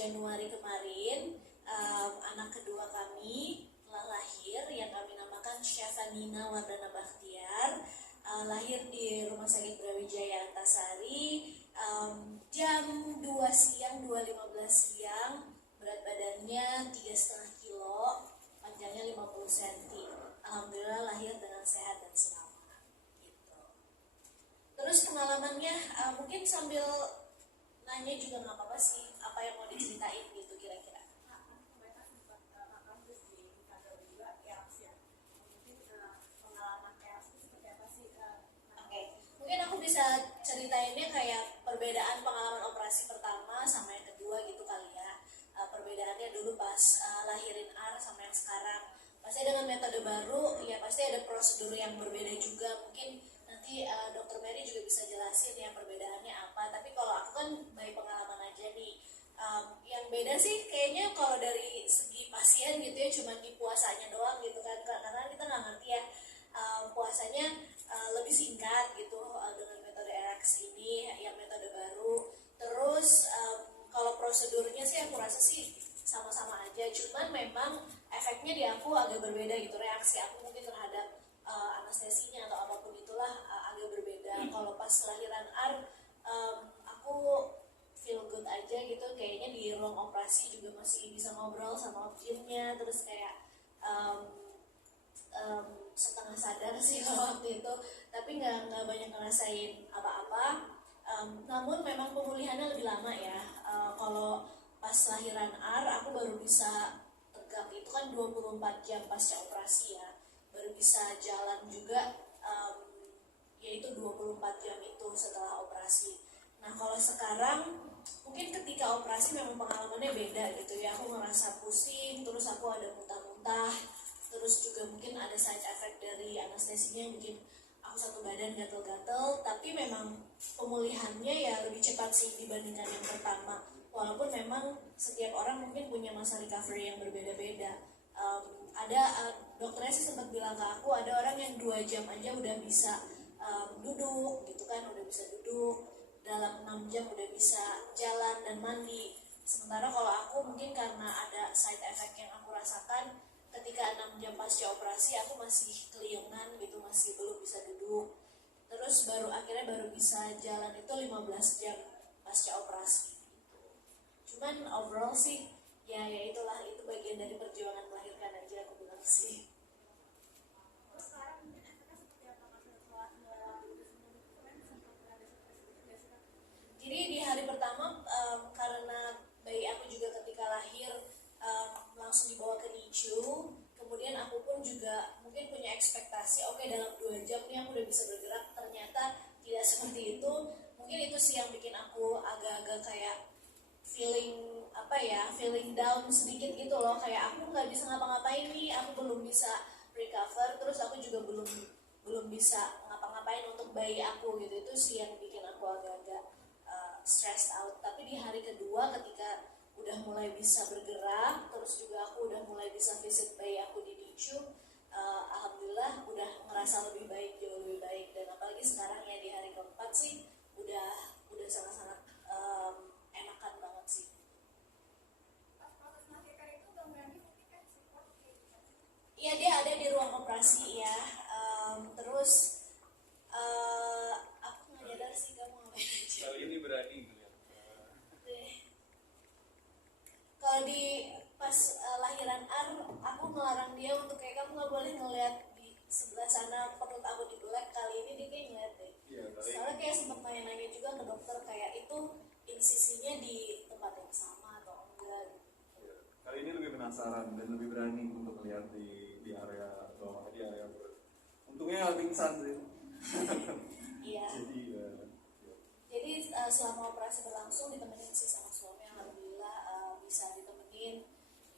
Januari kemarin anak kedua kami telah lahir yang kami namakan Syafanina Wardana Bakhtiar. Lahir di Rumah Sakit Brawijaya Antasari jam 2 siang, 2.15 siang. Berat badannya 3,5 kilo, panjangnya 50 cm. Alhamdulillah lahir dengan sehat dan selamat. Gitu. Terus pengalamannya mungkin sambil nanya juga nggak apa-apa sih, apa yang mau diceritain gitu kira-kira. Oke, mungkin aku bisa ceritainnya kayak perbedaan pengalaman operasi pertama sama yang kedua gitu kali ya. Perbedaannya dulu pas lahirin Ar sama yang sekarang. Pasti dengan metode baru, ya pasti ada prosedur yang berbeda juga. Mungkin nanti Dokter Mary juga bisa jelasin ya perbedaannya apa. Tapi kalau aku kan by pengalaman aja nih. Yang beda sih kayaknya kalau dari segi pasien gitu ya, cuma di puasanya doang gitu kan. Karena kita nggak ngerti ya puasanya lebih singkat gitu dengan metode RX ini, yang metode baru. Terus kalau prosedurnya sih aku rasa sih sama-sama aja, cuman memang efeknya di aku agak berbeda gitu, reaksi aku mungkin terhadap anestesinya atau apapun itulah agak berbeda. Kalau pas lahiran Ar aku feel good aja gitu, kayaknya di ruang operasi juga masih bisa ngobrol sama objinnya, terus kayak setengah sadar sih kalau waktu itu, tapi nggak banyak ngerasain apa-apa. Namun memang pemulihannya lebih lama ya. Kalau pas lahiran Ar aku baru bisa tegak itu kan 24 jam pasca operasi ya, baru bisa jalan juga yaitu 24 jam itu setelah operasi. Nah kalau sekarang mungkin ketika operasi memang pengalamannya beda gitu ya, aku ngerasa pusing, terus aku ada muntah-muntah, terus juga mungkin ada side effect dari anestesinya yang bikin aku satu badan gatel-gatel. Tapi memang pemulihannya ya lebih cepat sih dibandingkan yang pertama, walaupun memang setiap orang mungkin punya masa recovery yang berbeda-beda. Ada dokternya sih sempat bilang ke aku, ada orang yang 2 jam aja udah bisa duduk gitu kan, udah bisa duduk, dalam 6 jam udah bisa jalan dan mandi. Sementara kalau aku mungkin karena ada side effect yang aku rasakan, ketika 6 jam pasca operasi aku masih keliengan gitu, masih belum bisa duduk. Terus akhirnya baru bisa jalan itu 15 jam pasca operasi. Cuman overall sih ya itulah, itu bagian dari perjuangan melahirkan aja aku bilang sih. Jadi di hari pertama karena bayi aku juga ketika lahir langsung dibawa ke NICU, kemudian aku pun juga mungkin punya ekspektasi oke, dalam 2 jam nih aku udah bisa bergerak. Ternyata tidak seperti itu. Mungkin itu sih yang bikin aku agak-agak kayak feeling down sedikit gitu loh, kayak aku nggak bisa ngapa-ngapain nih, aku belum bisa recover, terus aku juga belum bisa ngapa-ngapain untuk bayi aku gitu. Itu sih yang bikin aku agak-agak stressed out. Tapi di hari kedua ketika udah mulai bisa bergerak, terus juga aku udah mulai bisa visit bayi aku di NICU, alhamdulillah udah ngerasa lebih baik, jauh lebih baik. Dan apalagi sekarang ya di hari keempat sih udah sangat-sangat enakan banget sih. Iya, dia ada di ruang operasi ya. Terus aku nggak nyadar sih kamu ngapain aja. Kali ini berani ngeliat. Kalau di pas lahiran Ar, aku ngelarang dia untuk kayak kamu nggak boleh ngeliat di sebelah sana perut aku dibelek. Kali ini dia kayak ngeliat deh. Iya, Soalnya kayak sempat nanya-nanya juga ke dokter kayak itu insisinya di tempat yang sama atau enggak. iya. Kali ini lebih penasaran dan lebih berani untuk lihat di area atau di area perut. Untungnya nggak pingsan sih. Iya. Jadi selama operasi berlangsung ditemenin sih sama suami, alhamdulillah bisa ditemenin.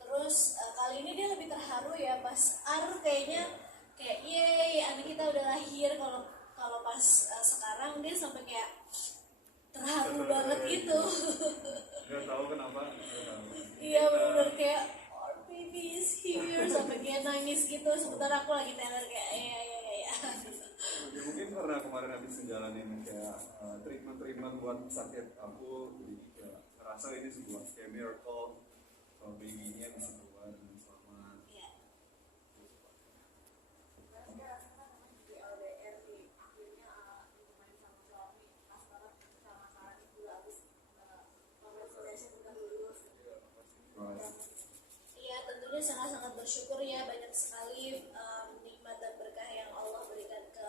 Terus kali ini dia lebih terharu ya pas Ar, kayaknya kayak yeay anak kita udah lahir. Kalau pas sekarang dia sampai kayak terharu banget gitu. Nggak tahu kenapa. Iya benar, kayak our baby is here, sampai kayak nangis gitu. Sementara aku lagi teler kayak ya. Ya, mungkin karena kemarin habis ngejalanin kayak treatment buat sakit aku, jadi kayak ngerasa ini sebuah kayak miracle kalau baby-nya bisa keluar dengan selamat. Iya. Iya, tentunya sangat-sangat bersyukur ya, banyak sekali nikmat dan berkah yang Allah berikan ke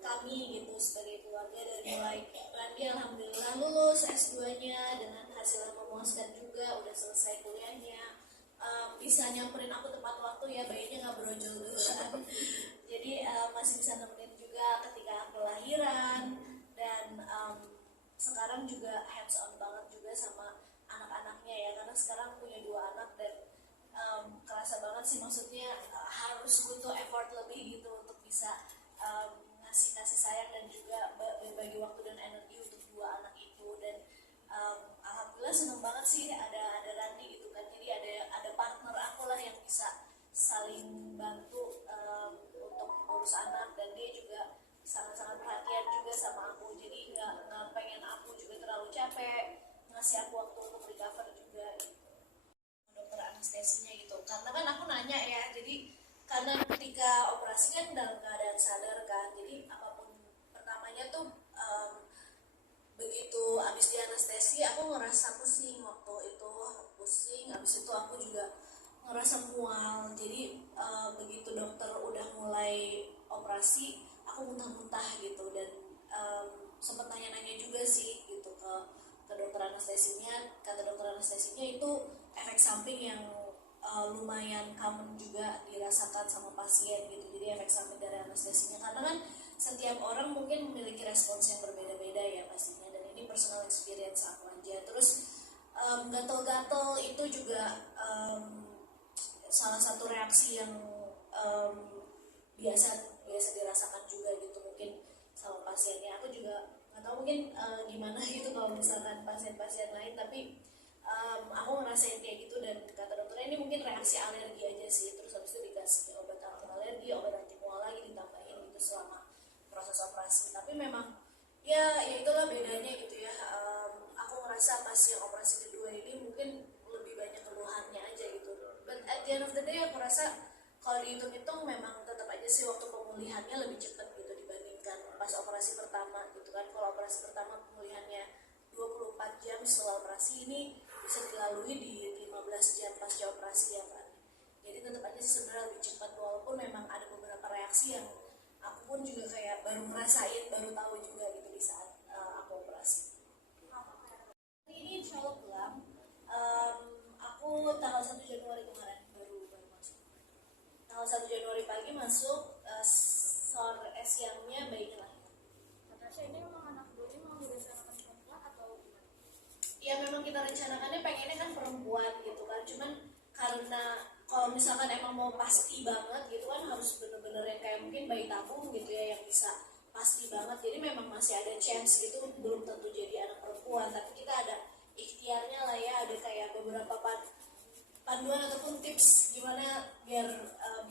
kami gitu sebagai keluarga, dari mulai Randi alhamdulillah lulus S2-nya dengan hasil yang memuaskan juga, udah selesai kuliahnya, bisa nyamperin aku tepat waktu ya, bayinya nggak brojol duluan. Jadi masih bisa nemenin juga ketika aku lahiran, dan sekarang juga hands on banget juga sama anak-anaknya ya, karena sekarang punya 2 anak, dan kerasa banget sih, maksudnya harus butuh effort lebih gitu untuk bisa ngasih kasih sayang dan juga berbagi waktu dan energi untuk 2 anak itu. Dan alhamdulillah seneng banget sih ada Randi gitu kan, jadi ada partner aku lah yang bisa saling bantu untuk urus anak, dan dia juga sangat-sangat perhatian juga sama aku, jadi nggak pengen aku juga terlalu capek, ngasih aku waktu untuk recover juga gitu. Dokter anestesinya gitu, karena kan aku nanya ya, jadi karena ketika operasi kan dalam keadaan sadar kan, jadi apapun pertamanya tuh begitu abis di anestesi aku ngerasa pusing, waktu itu pusing, abis itu aku juga ngerasa mual, jadi begitu dokter udah mulai operasi aku muntah-muntah gitu, dan sempat nanya-nanya juga sih gitu ke dokter anestesinya. Kata dokter anestesinya itu efek samping yang lumayan common juga dirasakan sama pasien gitu, jadi efek samping dari anestesinya, karena kan setiap orang mungkin memiliki respons yang berbeda-beda ya pastinya, dan ini personal experience aku aja. Terus gatel-gatel itu juga salah satu reaksi yang biasa dirasakan juga gitu mungkin sama pasiennya. Aku juga nggak tahu mungkin gimana gitu kalau misalkan pasien-pasien lain, tapi aku ngerasain kayak gitu, dan kata dokternya ini mungkin reaksi alergi aja sih. Terus habis itu dikasih obat anti alergi, obat anti mual lagi ditambahin gitu selama proses operasi. Tapi memang ya itulah bedanya gitu ya. Aku ngerasa pas yang operasi kedua ini mungkin lebih banyak keluhannya aja gitu, but at the end of the day aku rasa kalau dihitung-hitung memang tetap aja sih waktu pemulihannya lebih cepat gitu dibandingkan pas operasi pertama gitu kan. Kalau operasi pertama pemulihannya 24 jam setelah operasi, ini bisa dilalui di 15 jam pasca operasi ya kan. Jadi tetap aja sebenarnya lebih cepat, walaupun memang ada beberapa reaksi yang aku pun juga kayak baru ngerasain, baru tahu juga gitu di saat aku operasi. Ini insya Allah pulang. Aku tanggal 1 Januari kemarin baru masuk. Tanggal 1 Januari pagi masuk, sore siangnya bayinya lahir. Natasha, ini memang anak dulu mau direncanakan perempuan atau gimana? Ya memang kita rencanakannya pengennya kan perempuan gitu kan, cuman karena kalau misalkan emang mau pasti banget gitu kan harus bener-bener yang kayak mungkin bayi tabung gitu ya, yang bisa pasti banget. Jadi memang masih ada chance gitu, belum tentu jadi anak perempuan, tapi kita ada ikhtiarnya lah ya, ada kayak beberapa panduan ataupun tips gimana biar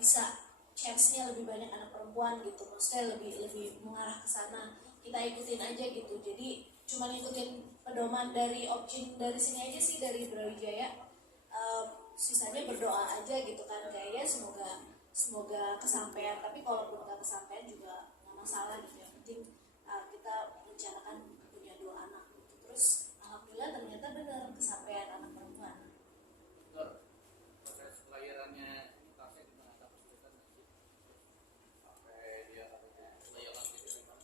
bisa chance-nya lebih banyak anak perempuan gitu, maksudnya lebih mengarah ke sana. Kita ikutin aja gitu, jadi cuma ikutin pedoman dari Opjin dari sini aja sih, dari Brawijaya. Sisanya berdoa aja gitu kan, kayaknya semoga kesampaian, tapi kalaupun nggak kesampaian juga nggak masalah gitu, yang penting kita rencanakan punya 2 anak gitu. Terus alhamdulillah ternyata benar kesampaian anak perempuan. Proses kelahirannya Natasha gimana? Ada kesulitan nggak sih? Sampai dia katanya layangan gitu kan?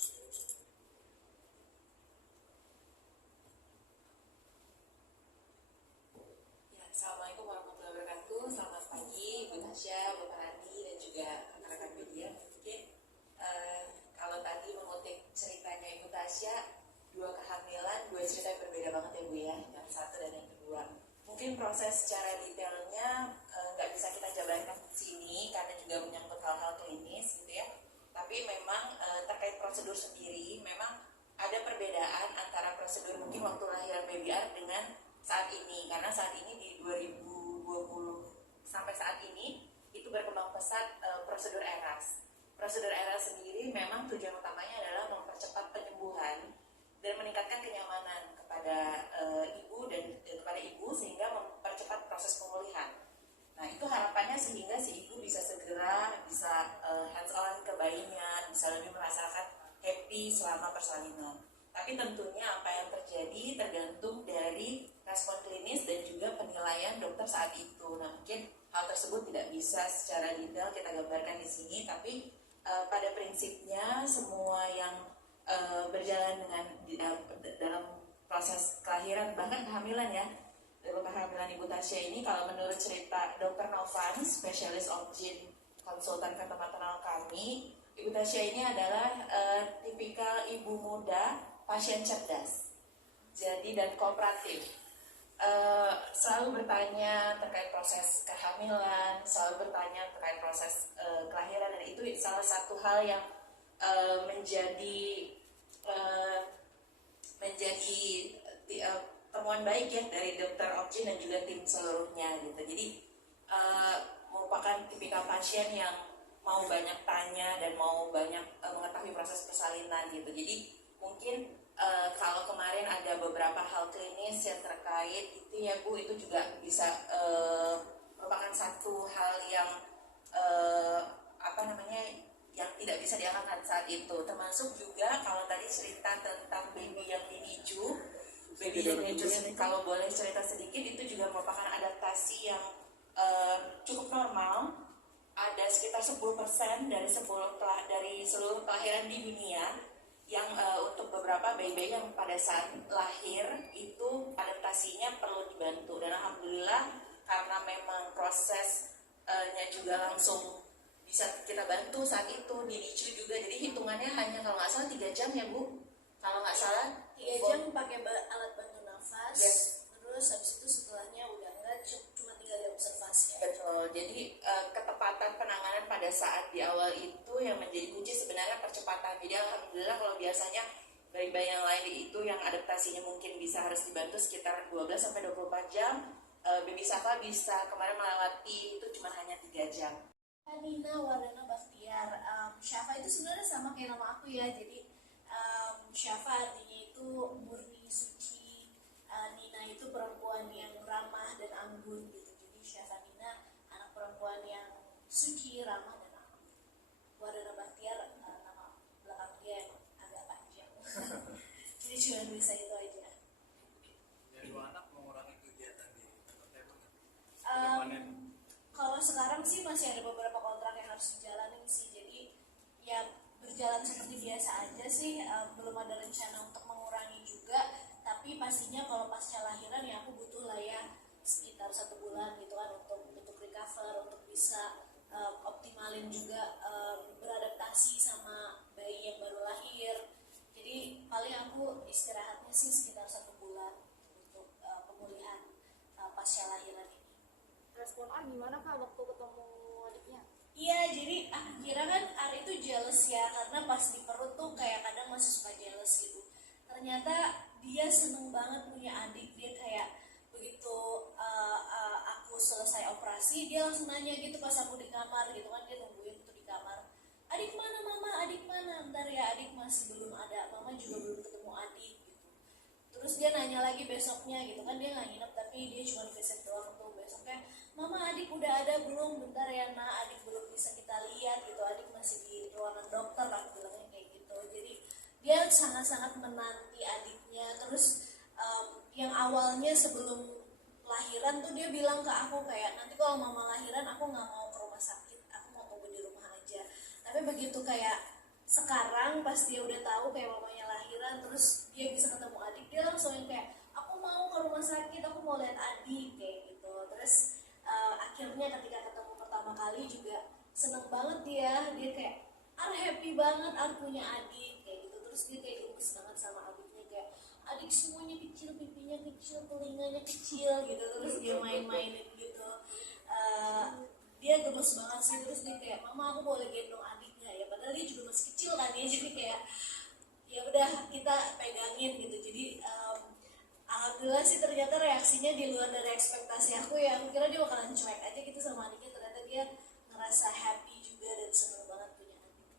Ya, Assalamualaikum warahmatullahi wabarakatuh. Selamat pagi Bu Tasya, Bapak Randi, dan juga rekan-rekan media. Mungkin kalau tadi mengutip ceritanya Ibu Tasya, 2 kehamilan, 2 cerita yang berbeda banget ya Bu ya, yang satu dan yang kedua. Mungkin proses secara detailnya nggak bisa kita jabarkan di sini karena juga menyangkut hal-hal klinis gitu ya. Tapi memang terkait prosedur sendiri, memang ada perbedaan antara prosedur mungkin waktu lahiran BBR dengan saat ini, karena saat ini di 2020 sampai saat ini itu berkembang pesat prosedur ERAS. prosedur RL sendiri memang tujuan utamanya adalah mempercepat penyembuhan dan meningkatkan kenyamanan kepada ibu dan kepada ibu sehingga mempercepat proses pemulihan. Nah, itu harapannya sehingga si ibu bisa segera bisa hands on ke bayinya, bisa lebih merasakan happy selama persalinan. Tapi tentunya apa yang terjadi tergantung dari respon klinis dan juga penilaian dokter saat itu. Nah, mungkin hal tersebut tidak bisa secara detail kita gambarkan di sini, tapi pada prinsipnya semua yang berjalan dalam proses kelahiran bahkan kehamilan ya, dalam kehamilan Ibu Tasya ini, kalau menurut cerita Dr. Novan, spesialis obgyn konsultan fetal maternal kami, Ibu Tasya ini adalah tipikal ibu muda, pasien cerdas, jadi dan kooperatif. Selalu bertanya terkait proses kehamilan, selalu bertanya terkait proses kelahiran, dan itu salah satu hal yang menjadi temuan baik ya dari dokter obgyn dan juga tim seluruhnya gitu. Jadi merupakan tipikal pasien yang mau banyak tanya dan mau banyak mengetahui proses persalinan gitu. Jadi mungkin kalau kemarin ada beberapa hal klinis yang terkait itu ya Bu, itu juga bisa merupakan satu hal yang yang tidak bisa diangkat saat itu. Termasuk juga kalau tadi cerita tentang baby yang dinicu, baby yang dinicu kalau boleh cerita sedikit, itu juga merupakan adaptasi yang cukup normal. Ada sekitar 10% dari seluruh kelahiran di dunia yang untuk beberapa bayi yang pada saat lahir itu adaptasinya perlu dibantu, dan alhamdulillah karena memang prosesnya juga langsung bisa kita bantu saat itu, dinicu juga, jadi hitungannya hanya kalau nggak salah 3 jam ya Bu, kalau nggak salah 3 jam pakai alat bantu nafas. Yes. Terus habis itu setelahnya udah enggak, cuma tinggal diobservasi. Betul, jadi ketepatan penanganan pada saat di awal itu yang menjadi kunci sebenarnya percepatan. Jadi alhamdulillah kalau biasanya bayi-bayi yang lain itu yang adaptasinya mungkin bisa harus dibantu sekitar 12-24 jam, baby Safa bisa kemarin melewati itu cuma hanya 3 jam. Nina Wardana Bakhtiar. Syafa itu sebenarnya sama kayak nama aku ya, jadi Syafa artinya itu murni, suci, Nina itu perempuan yang ramah dan anggun gitu. Jadi Syafa Nina anak perempuan yang suci, ramah dan anggun. Wardana Bakhtiar nama belakang dia yang agak panjang. Jadi cuma bisa itu aja. Dari dua anak mengurangi kegiatan di entertainment. Kalau sekarang sih masih ada beberapa kontrak yang harus dijalanin sih, jadi ya berjalan seperti biasa aja sih, belum ada rencana untuk mengurangi juga, tapi pastinya kalau pasca lahiran ya aku butuh lah ya sekitar 1 bulan gitu kan untuk recover, untuk bisa optimalin juga beradaptasi sama bayi yang baru lahir. Jadi paling aku istirahatnya sih sekitar 1 bulan untuk pemulihan pasca lahiran ini. Respon A gimana Kak waktu ketemu adiknya? Iya, jadi aku kira kan Ari itu jealous ya, karena pas di perut tuh kayak kadang masih suka jealous gitu. Ternyata dia seneng banget punya adik. Dia kayak begitu aku selesai operasi, dia langsung nanya gitu pas aku di kamar gitu kan, dia nungguin tuh di kamar. Adik mana mama, adik mana? Bentar ya, adik masih belum ada, mama juga belum ketemu adik gitu. Terus dia nanya lagi besoknya gitu kan, dia nggak nginep tapi dia cuma visit doang tuh. Besoknya, mama adik udah ada belum? Bentar ya nak, adik belum bisa kita lihat gitu, adik masih di ruangan dokter, aku bilangnya kayak gitu. Jadi dia sangat-sangat menanti adiknya. Terus yang awalnya sebelum lahiran tuh dia bilang ke aku kayak, nanti kalau mama lahiran aku nggak mau ke rumah sakit, aku mau tunggu di rumah aja. Tapi begitu kayak sekarang pas dia udah tahu kayak mamanya lahiran, terus dia bisa ketemu adik, dia langsung yang kayak, aku mau ke rumah sakit, aku mau lihat adik kayak gitu. Terus akhirnya ketika ketemu pertama kali juga seneng banget dia kayak happy banget punya adik kayak gitu. Terus dia kayak gemes banget sama adiknya, kayak adik semuanya kecil, pipinya kecil, telinganya kecil gitu. Terus dia main-mainin gitu, dia gemes banget sih. Terus dia kayak, mama aku boleh gendong adiknya ya, padahal dia juga masih kecil kan ya. Jadi kayak ya udah kita pegangin gitu. Jadi alhamdulillah sih ternyata reaksinya di luar dari ekspektasi aku ya. Aku kira dia bakalan cuek aja gitu sama adiknya, ternyata dia ngerasa happy juga dan seneng banget punya adik.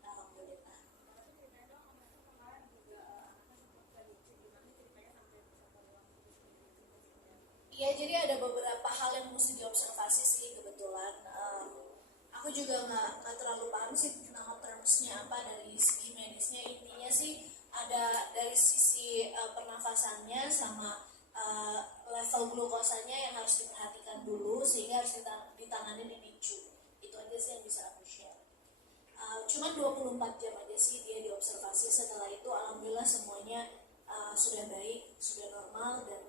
sih nama termsnya apa dari segi medisnya. Intinya sih ada dari sisi pernafasannya sama level glukosanya yang harus diperhatikan dulu sehingga harus ditangani dipicu. Itu aja sih yang bisa aku share. Cuma 24 jam aja sih dia diobservasi. Setelah itu alhamdulillah semuanya sudah baik, sudah normal, dan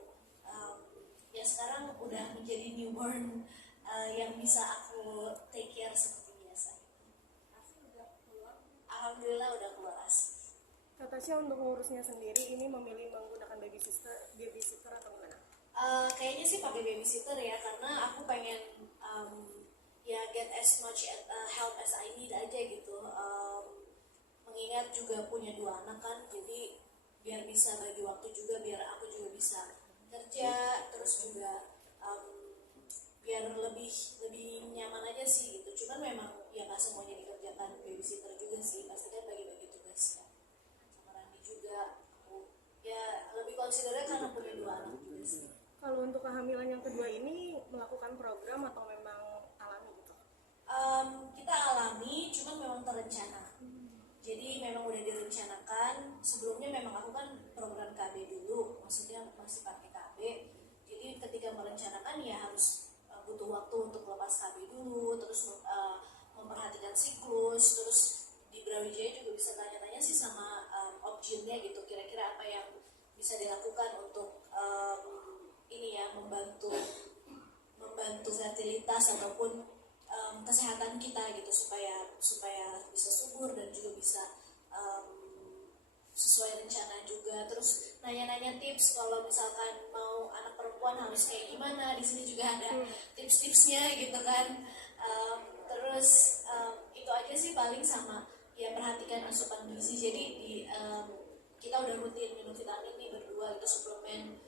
ya sekarang udah menjadi newborn yang bisa aku take care seperti biasa. Alhamdulillah udah keluar ASI. Kak Tasya, untuk ngurusnya sendiri ini memilih menggunakan babysitter atau gimana? Kayaknya sih pakai babysitter ya, karena aku pengen ya get as much help as I need aja gitu. Mengingat juga punya 2 anak kan, jadi biar bisa bagi waktu juga, biar aku juga bisa kerja, terus juga biar lebih nyaman aja sih gitu. Cuman memang ya nggak semuanya dikerjakan babysitter juga sih, pasti kan bagi-bagi tugas ya. Sama Randi juga aku ya lebih considernya karena punya 2 anak juga sih. Kalau untuk kehamilan yang kedua ini melakukan program atau memang alami gitu? Kita alami, cuman memang terencana. Jadi memang udah direncanakan. Sebelumnya memang aku kan program KB dulu, maksudnya masih pakai KB. Jadi ketika merencanakan ya harus butuh waktu untuk lepas KB dulu, terus memperhatikan siklus, terus di Brawijaya juga bisa tanya-tanya sih sama objinnya gitu, kira-kira apa yang bisa dilakukan untuk ini ya membantu fertilitas ataupun kesehatan kita gitu, supaya bisa subur dan juga bisa sesuai rencana juga. Terus nanya-nanya tips kalau misalkan mau anak perempuan harus kayak gimana, di sini juga ada tips-tipsnya gitu kan. Terus itu aja sih paling, sama ya perhatikan asupan gizi. Jadi kita udah rutin minum vitamin nih berdua, itu suplemen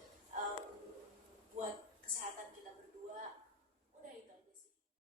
buat kesehatan